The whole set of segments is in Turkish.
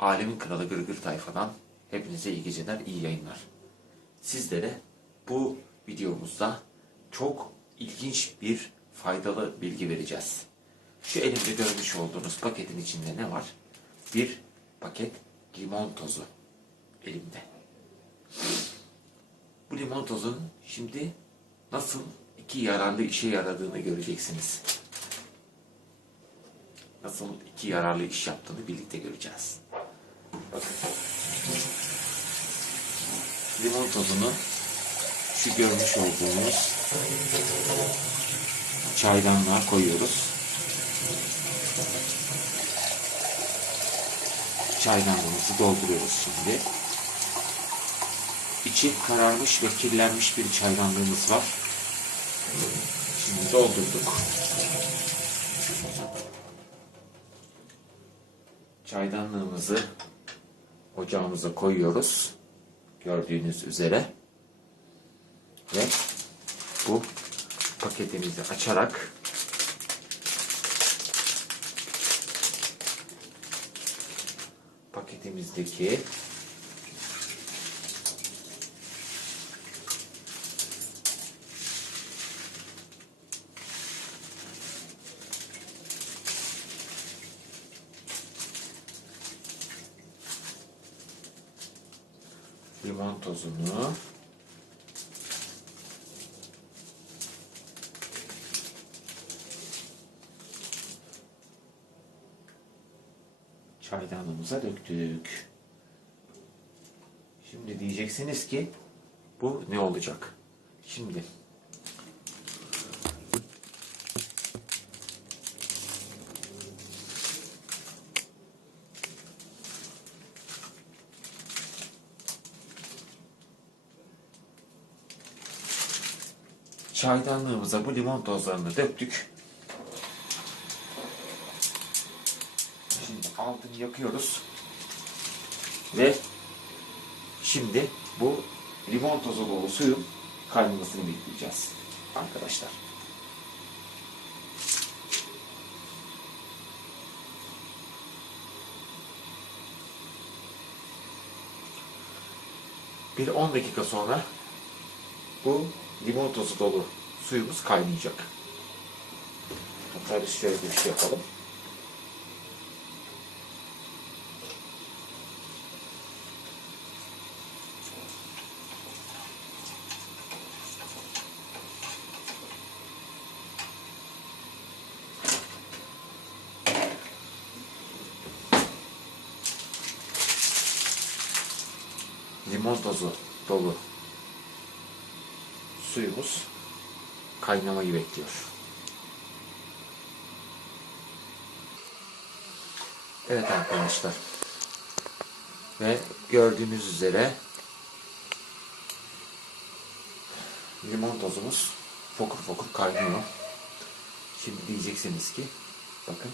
Alemin Kralı Gırgır Tayfa'dan hepinize iyi geceler, iyi yayınlar. Sizlere bu videomuzda çok ilginç bir faydalı bilgi vereceğiz. Şu elimde görmüş olduğunuz paketin içinde ne var? Bir paket limon tozu elimde. Bu limon tozunun şimdi nasıl iki yararlı işe yaradığını göreceksiniz. Nasıl iki yararlı iş yaptığını birlikte göreceğiz. Limon tozunu şu görmüş olduğunuz çaydanlığa koyuyoruz. Çaydanlığımızı dolduruyoruz şimdi. İçi kararmış ve kirlenmiş bir çaydanlığımız var. Şimdi doldurduk. Çaydanlığımızı ocağımıza koyuyoruz. Gördüğünüz üzere. Ve bu paketimizi açarak paketimizdeki limon tozunu çaydanlığımıza döktük. Şimdi diyeceksiniz ki bu ne olacak? Şimdi çaydanlığımıza bu limon tozlarını döktük. Şimdi altını yakıyoruz. Ve şimdi bu limon tozu dolu suyun kaynamasını bekleyeceğiz arkadaşlar. Bir 10 dakika sonra bu limon tozu dolu suyumuz kaynayacak. Hatta biz şöyle bir şey yapalım. limon tozu dolu suyumuz kaynamayı bekliyor. Evet arkadaşlar. Ve gördüğünüz üzere limon tozumuz fokur fokur kaynıyor. Şimdi diyeceksiniz ki bakın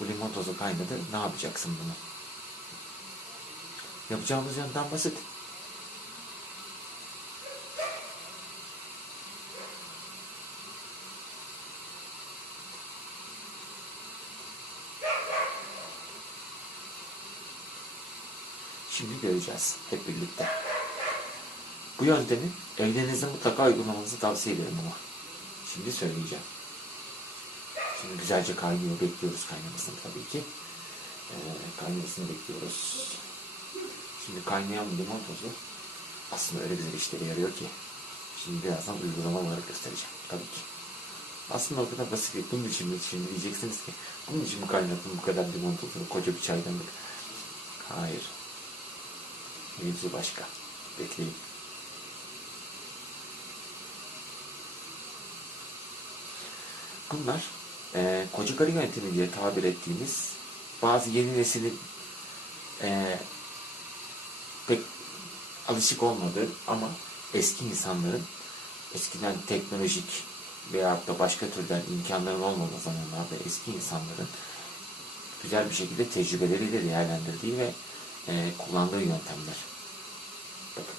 bu limon tozu kaynadı ne yapacaksın bunu? Yapacağımız yöntem basit. Şimdi göreceğiz hep birlikte. Bu yöntemi evlerinizde mutlaka uygulamanızı tavsiye ederim ama. Şimdi söyleyeceğim. Şimdi güzelce kaynıyor, bekliyoruz kaynamasını tabii ki. Ee, kaynamasını bekliyoruz. Şimdi kaynayan bu limon tozu aslında öyle güzel işlere yarıyor ki. Şimdi birazdan uygulama olarak göstereceğim tabii ki. Aslında o kadar basit değil. Bunun için mi? Şimdi diyeceksiniz ki bunun için mi kaynattın bu kadar limon tozunu koca bir çaydanlık? Hayır. Mevzu başka. Bekleyin. Bunlar e, koca karı yönetimi diye tabir ettiğimiz bazı yeni neslin e, pek alışık olmadığı ama eski insanların eskiden teknolojik veyahut da başka türden imkanların olmadığı zamanlarda eski insanların güzel bir şekilde tecrübeleriyle değerlendirdiği ve e, kullandığı yöntemler. Bakın.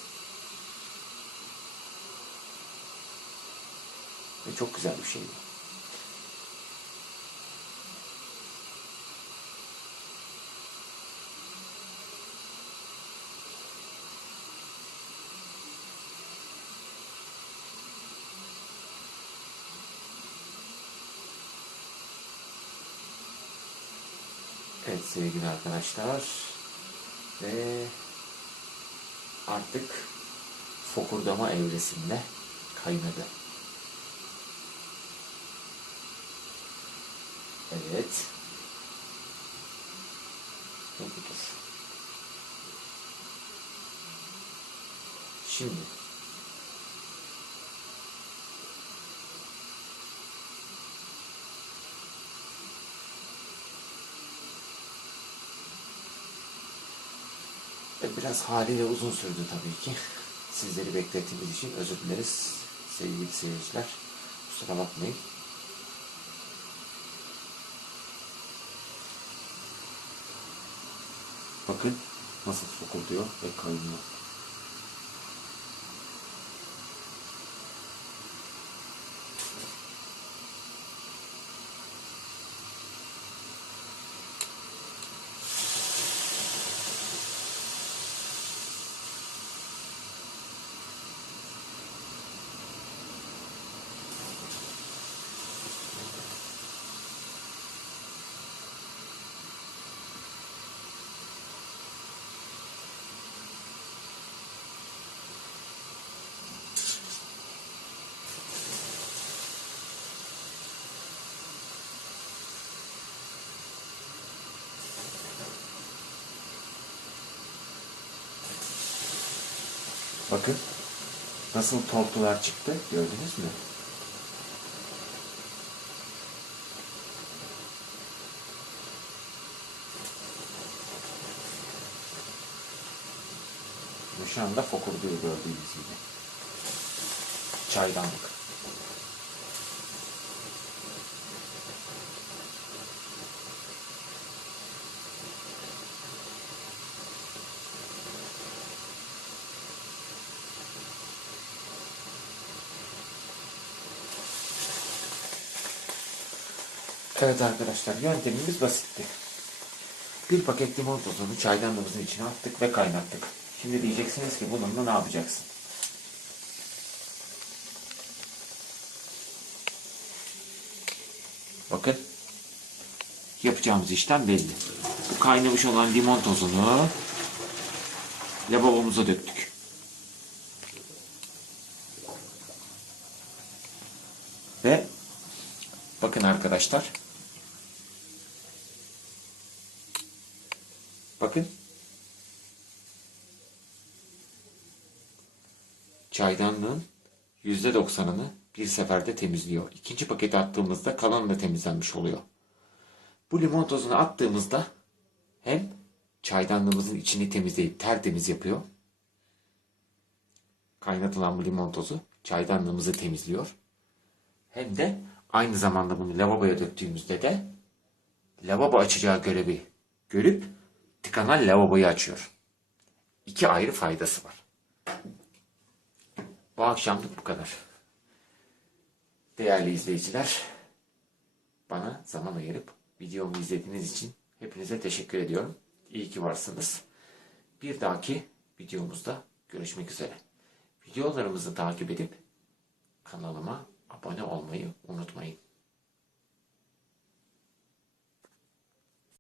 Ve çok güzel bir şey bu. Evet sevgili arkadaşlar ve artık fokurdama evresinde kaynadı. Evet. Ve budur. Şimdi Biraz haliyle uzun sürdü tabii ki. Sizleri beklettiğimiz için özür dileriz sevgili seyirciler. Kusura bakmayın. Bakın nasıl fokurduyor ve kaynıyor. Bakın nasıl tortular çıktı gördünüz mü? Şu anda fokurduyor gördüğünüz gibi. Çaydanlık. Evet arkadaşlar yöntemimiz basitti. Bir paket limon tozunu çaydanlığımızın içine attık ve kaynattık. Şimdi diyeceksiniz ki bununla ne yapacaksın? Bakın. Yapacağımız işlem belli. Bu kaynamış olan limon tozunu lavabomuza döktük. Ve bakın arkadaşlar. Bakın. Çaydanlığın %90'ını bir seferde temizliyor. İkinci paketi attığımızda kalanı da temizlenmiş oluyor. Bu limon tozunu attığımızda hem çaydanlığımızın içini temizleyip tertemiz yapıyor. Kaynatılan bu limon tozu çaydanlığımızı temizliyor. Hem de aynı zamanda bunu lavaboya döktüğümüzde de lavabo açacağı görevi görüp tıkanan lavaboyu açıyor. İki ayrı faydası var. Bu akşamlık bu kadar. Değerli izleyiciler, bana zaman ayırıp videomu izlediğiniz için hepinize teşekkür ediyorum. İyi ki varsınız. Bir dahaki videomuzda görüşmek üzere. Videolarımızı takip edip kanalıma abone olmayı unutmayın.